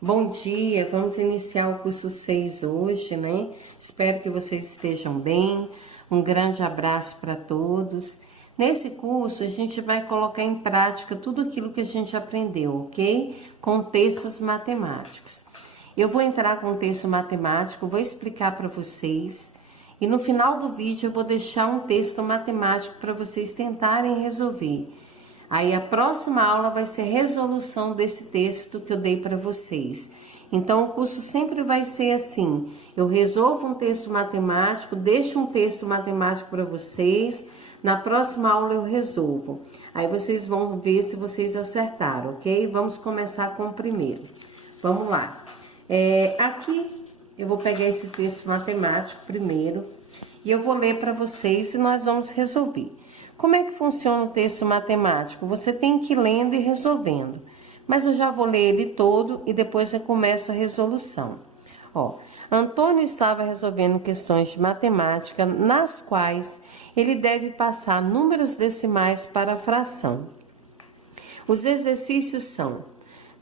Bom dia, vamos iniciar o curso 6 hoje, né? Espero que vocês estejam bem. Um grande abraço para todos. Nesse curso, a gente vai colocar em prática tudo aquilo que a gente aprendeu, ok? Com textos matemáticos. Eu vou entrar com o texto matemático, vou explicar para vocês. E no final do vídeo, eu vou deixar um texto matemático para vocês tentarem resolver. Aí a próxima aula vai ser resolução desse texto que eu dei para vocês. Então o curso sempre vai ser assim: eu resolvo um texto matemático, deixo um texto matemático para vocês. Na próxima aula eu resolvo. Aí vocês vão ver se vocês acertaram, ok? Vamos começar com o primeiro. Vamos lá. Aqui eu vou pegar esse texto matemático primeiro e eu vou ler para vocês e nós vamos resolver. Como é que funciona o texto matemático? Você tem que ir lendo e resolvendo. Mas eu já vou ler ele todo e depois eu começo a resolução. Antônio estava resolvendo questões de matemática nas quais ele deve passar números decimais para a fração. Os exercícios são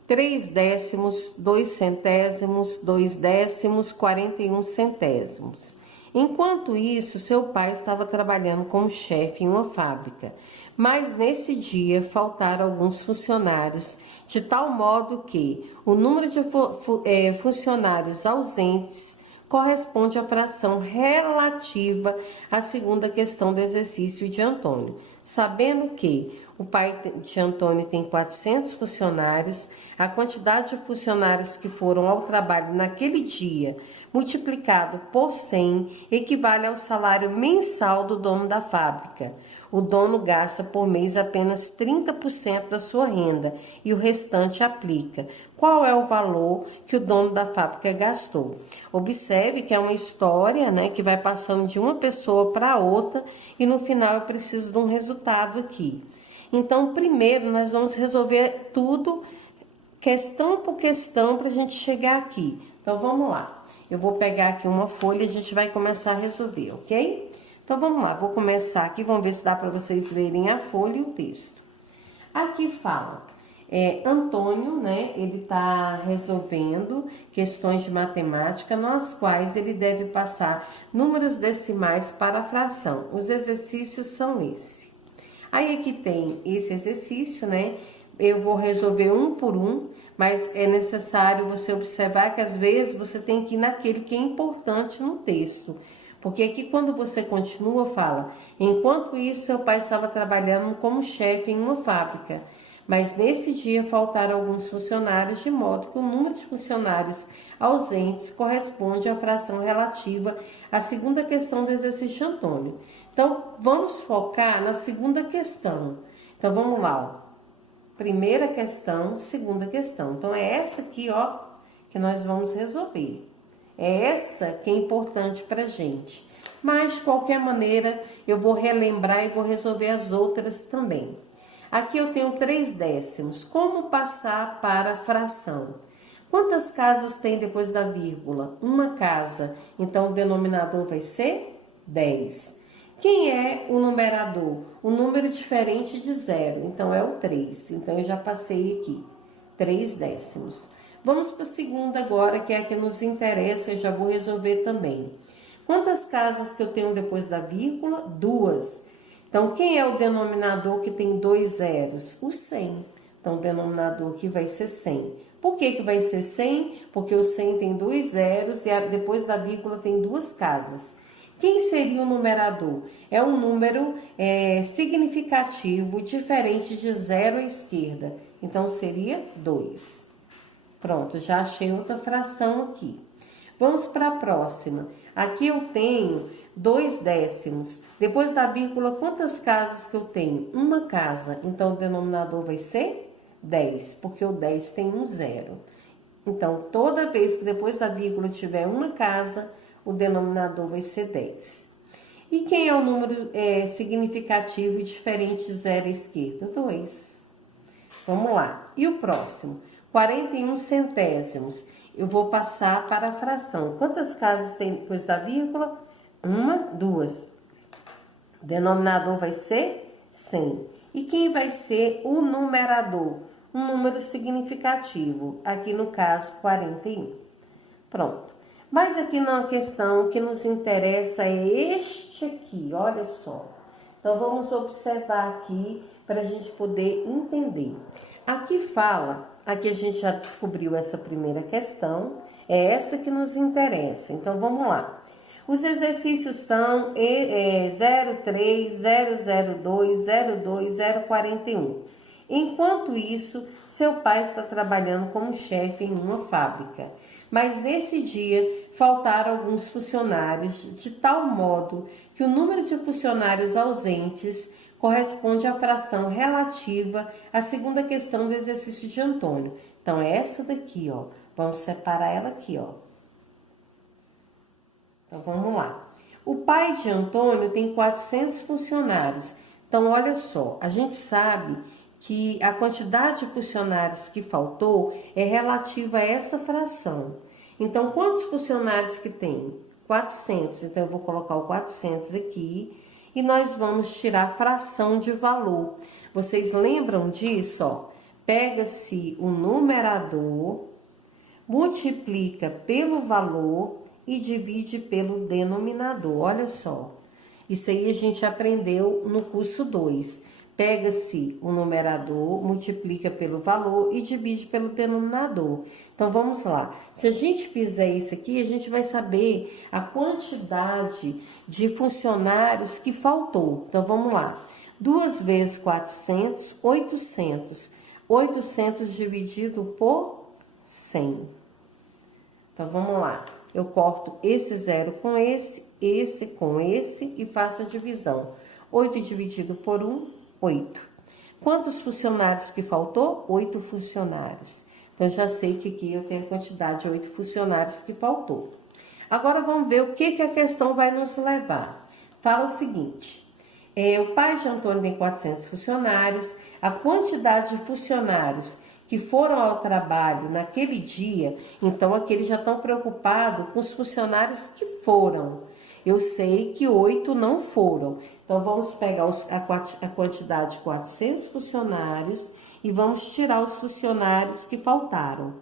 3 décimos, 2 centésimos, 2 décimos, 41 centésimos. Enquanto isso, seu pai estava trabalhando como chefe em uma fábrica, mas nesse dia faltaram alguns funcionários, de tal modo que o número de funcionários ausentes corresponde à fração relativa à segunda questão do exercício de Antônio. Sabendo que o pai de Antônio tem 400 funcionários, a quantidade de funcionários que foram ao trabalho naquele dia, multiplicado por 100, equivale ao salário mensal do dono da fábrica. O dono gasta por mês apenas 30% da sua renda e o restante aplica. Qual é o valor que o dono da fábrica gastou? Observe que é uma história, né, que vai passando de uma pessoa para outra e no final eu preciso de um resultado aqui. Então, primeiro nós vamos resolver tudo questão por questão para a gente chegar aqui. Então, vamos lá. Eu vou pegar aqui uma folha e a gente vai começar a resolver, ok? Então, vamos lá. Vou começar aqui, vamos ver se dá para vocês verem a folha e o texto. Aqui fala, Antônio, né, ele está resolvendo questões de matemática nas quais ele deve passar números decimais para a fração. Os exercícios são esse. Aí aqui tem esse exercício, né? Eu vou resolver um por um, mas é necessário você observar que às vezes você tem que ir naquele que é importante no texto. Porque aqui quando você continua, fala, enquanto isso seu pai estava trabalhando como chefe em uma fábrica. Mas nesse dia faltaram alguns funcionários, de modo que o número de funcionários ausentes corresponde à fração relativa à segunda questão do exercício de Antônio. Então, vamos focar na segunda questão. Então, vamos lá, ó. Primeira questão, segunda questão. Então, é essa aqui, ó, que nós vamos resolver. É essa que é importante pra gente. Mas, de qualquer maneira, eu vou relembrar e vou resolver as outras também. Aqui eu tenho 3 décimos. Como passar para a fração? Quantas casas tem depois da vírgula? Uma casa. Então, o denominador vai ser 10. Quem é o numerador? O número diferente de 0. Então, é o 3. Então, eu já passei aqui. 3 décimos. Vamos para a segunda agora, que é a que nos interessa. Eu já vou resolver também. Quantas casas que eu tenho depois da vírgula? 2. Então, quem é o denominador que tem 2 zeros? O 100. Então, o denominador aqui vai ser 100. Por que vai ser 100? Porque o 100 tem 2 zeros e depois da vírgula tem 2 casas. Quem seria o numerador? É um número significativo, diferente de 0 à esquerda. Então, seria 2. Pronto, já achei outra fração aqui. Vamos para a próxima. Aqui eu tenho 2 décimos. Depois da vírgula, quantas casas que eu tenho? Uma casa. Então, o denominador vai ser 10, porque o 10 tem um zero. Então, toda vez que depois da vírgula tiver uma casa, o denominador vai ser 10. E quem é o número significativo e diferente de 0 à esquerda? 2. Vamos lá. E o próximo? 41 centésimos. Eu vou passar para a fração. Quantas casas tem depois da vírgula? 1, 2. O denominador vai ser 100. E quem vai ser o numerador? um número significativo, aqui no caso 41. Pronto. Mas aqui na questão que nos interessa é este aqui, olha só. Então, vamos observar aqui para a gente poder entender. Aqui fala, aqui a gente já descobriu essa primeira questão, é essa que nos interessa. Então, vamos lá. Os exercícios são 03, 002, 02, 041. Enquanto isso, seu pai está trabalhando como chefe em uma fábrica. Mas nesse dia faltaram alguns funcionários, de tal modo que o número de funcionários ausentes corresponde à fração relativa à segunda questão do exercício de Antônio. Então, é essa daqui, ó. Vamos separar ela aqui, ó. Então, vamos lá. O pai de Antônio tem 400 funcionários. Então, olha só, a gente sabe que a quantidade de funcionários que faltou é relativa a essa fração. Então, quantos funcionários que tem? 400. Então, eu vou colocar o 400 aqui e nós vamos tirar a fração de valor. Vocês lembram disso? Ó? Pega-se o numerador, multiplica pelo valor e divide pelo denominador. Olha só. Isso aí a gente aprendeu no curso 2. Pega-se o numerador, multiplica pelo valor e divide pelo denominador. Então, vamos lá. Se a gente fizer isso aqui, a gente vai saber a quantidade de funcionários que faltou. Então, vamos lá. 2 vezes 400, 800. 800 dividido por 100. Então, vamos lá. Eu corto esse zero com esse com esse e faço a divisão. 8 dividido por 1, 8. Quantos funcionários que faltou? 8 funcionários. Então, já sei que aqui eu tenho a quantidade de 8 funcionários que faltou. Agora, vamos ver o que a questão vai nos levar. Fala o seguinte, o pai de Antônio tem 400 funcionários, a quantidade de funcionários que foram ao trabalho naquele dia, então aqui eles já estão preocupados com os funcionários que foram. Eu sei que 8 não foram. Então, vamos pegar a quantidade de 400 funcionários e vamos tirar os funcionários que faltaram.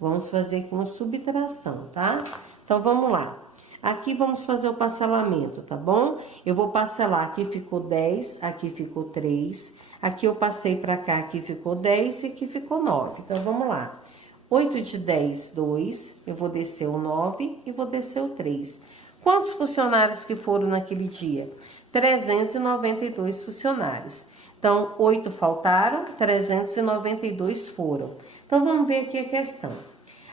Vamos fazer aqui uma subtração, tá? Então, vamos lá. Aqui vamos fazer o parcelamento, tá bom? Eu vou parcelar, aqui ficou 10, aqui ficou 3. Aqui eu passei para cá, aqui ficou 10 e aqui ficou 9. Então, vamos lá. 8 de 10, 2. Eu vou descer o 9 e vou descer o 3. Quantos funcionários que foram naquele dia? 392 funcionários. Então, 8 faltaram, 392 foram. Então, vamos ver aqui a questão.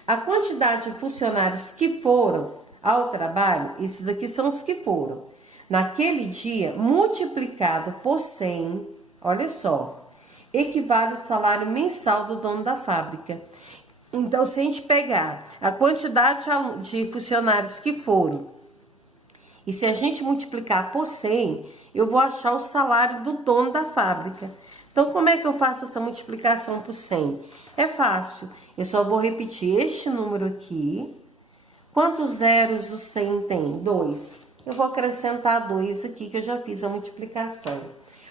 A quantidade de funcionários que foram ao trabalho, esses aqui são os que foram, naquele dia, multiplicado por 100, olha só, equivale ao salário mensal do dono da fábrica. Então, se a gente pegar a quantidade de funcionários que foram, e se a gente multiplicar por 100, eu vou achar o salário do dono da fábrica. Então, como é que eu faço essa multiplicação por 100? É fácil. Eu só vou repetir este número aqui. Quantos zeros o 100 tem? 2. Eu vou acrescentar 2 aqui, que eu já fiz a multiplicação.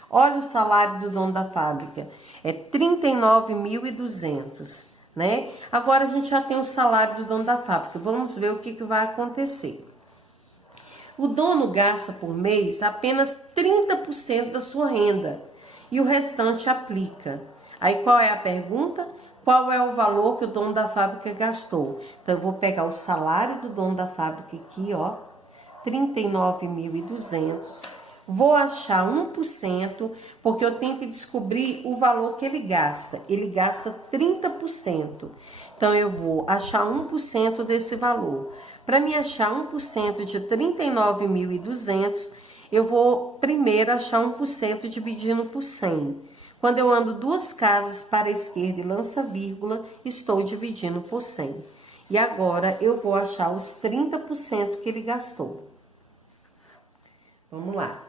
Olha o salário do dono da fábrica. É 39.200, né? Agora, a gente já tem o salário do dono da fábrica. Vamos ver o que vai acontecer. O dono gasta por mês apenas 30% da sua renda e o restante aplica. Aí qual é a pergunta? Qual é o valor que o dono da fábrica gastou? Então, eu vou pegar o salário do dono da fábrica aqui, ó, 39.200. Vou achar 1%, porque eu tenho que descobrir o valor que ele gasta. Ele gasta 30%. Então, eu vou achar 1% desse valor. Para me achar 1% de 39.200, eu vou primeiro achar 1% dividindo por 100. Quando eu ando 2 casas para a esquerda e lança vírgula, estou dividindo por 100. E agora eu vou achar os 30% que ele gastou. Vamos lá.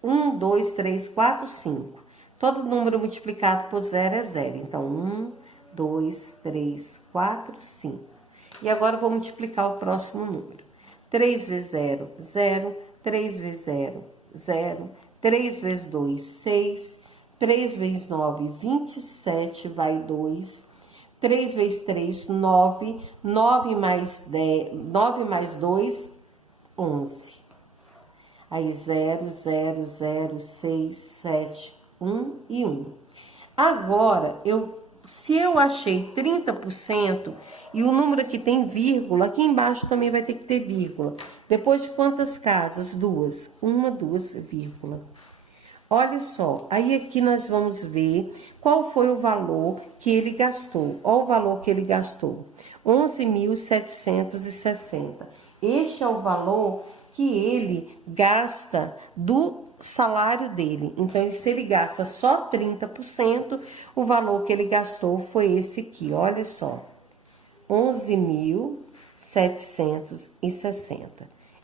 1, 2, 3, 4, 5. Todo número multiplicado por 0 é 0. Então, 1, 2, 3, 4, 5. E agora eu vou multiplicar o próximo número. 3 vezes 0, 0. 3 vezes 0, 0. 3 vezes 2, 6. 3 vezes 9, 27, vai 2. 3 vezes 3, 9. 9 mais 10, 9 mais 2, 11. Aí 0, 0, 0, 6, 7, 1 e 1. Agora, se eu achei 30% e o número aqui tem vírgula, aqui embaixo também vai ter que ter vírgula. Depois de quantas casas? 2. 1, 2, vírgula. Olha só, aí aqui nós vamos ver qual foi o valor que ele gastou. Olha o valor que ele gastou, 11.760. Este é o valor que ele gasta do salário dele. Então, se ele gasta só 30%, o valor que ele gastou foi esse aqui, olha só. 11.760.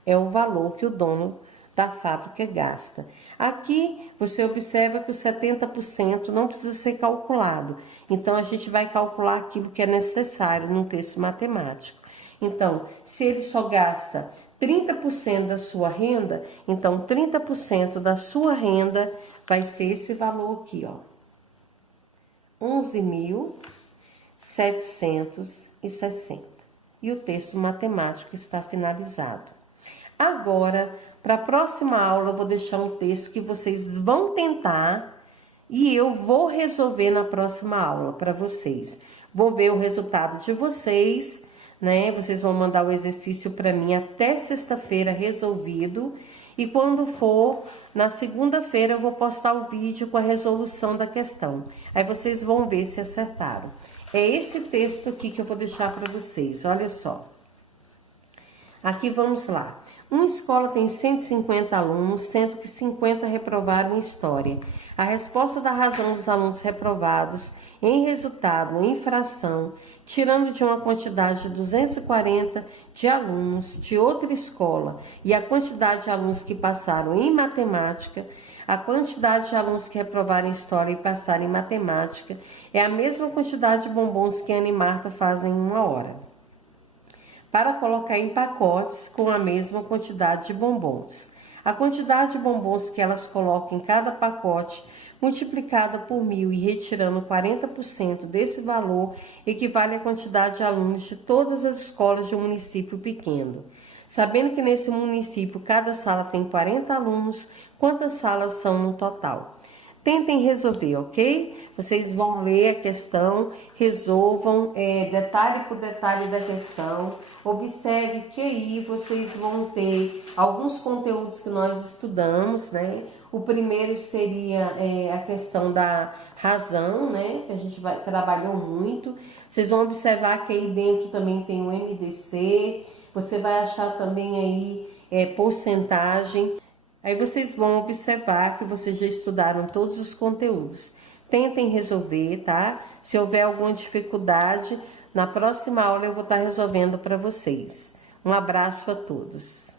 É o valor que o dono da fábrica gasta. Aqui, você observa que o 70% não precisa ser calculado. Então, a gente vai calcular aquilo que é necessário num texto matemático. Então, se ele só gasta 30% da sua renda, então 30% da sua renda vai ser esse valor aqui, ó. 11.760. E o texto matemático está finalizado. Agora, para a próxima aula, eu vou deixar um texto que vocês vão tentar e eu vou resolver na próxima aula para vocês. Vou ver o resultado de vocês, né? Vocês vão mandar o exercício para mim até sexta-feira resolvido. E quando for, na segunda-feira, eu vou postar o vídeo com a resolução da questão. Aí vocês vão ver se acertaram. É esse texto aqui que eu vou deixar para vocês, olha só. Aqui vamos lá. Uma escola tem 150 alunos, sendo que 50 reprovaram em história. A resposta da razão dos alunos reprovados em resultado em fração, tirando de uma quantidade de 240 de alunos de outra escola e a quantidade de alunos que passaram em matemática, a quantidade de alunos que reprovaram em história e passaram em matemática é a mesma quantidade de bombons que Ana e Marta fazem em 1 hora. Para colocar em pacotes com a mesma quantidade de bombons. A quantidade de bombons que elas colocam em cada pacote, multiplicada por 1.000 e retirando 40% desse valor, equivale à quantidade de alunos de todas as escolas de um município pequeno. Sabendo que nesse município cada sala tem 40 alunos, quantas salas são no total? Tentem resolver, ok? Vocês vão ler a questão, resolvam detalhe por detalhe da questão. Observe que aí vocês vão ter alguns conteúdos que nós estudamos, né? O primeiro seria a questão da razão, né? Que a gente trabalhou muito. Vocês vão observar que aí dentro também tem o MDC. Você vai achar também aí porcentagem. Aí vocês vão observar que vocês já estudaram todos os conteúdos. Tentem resolver, tá? Se houver alguma dificuldade, na próxima aula eu vou estar resolvendo para vocês. Um abraço a todos.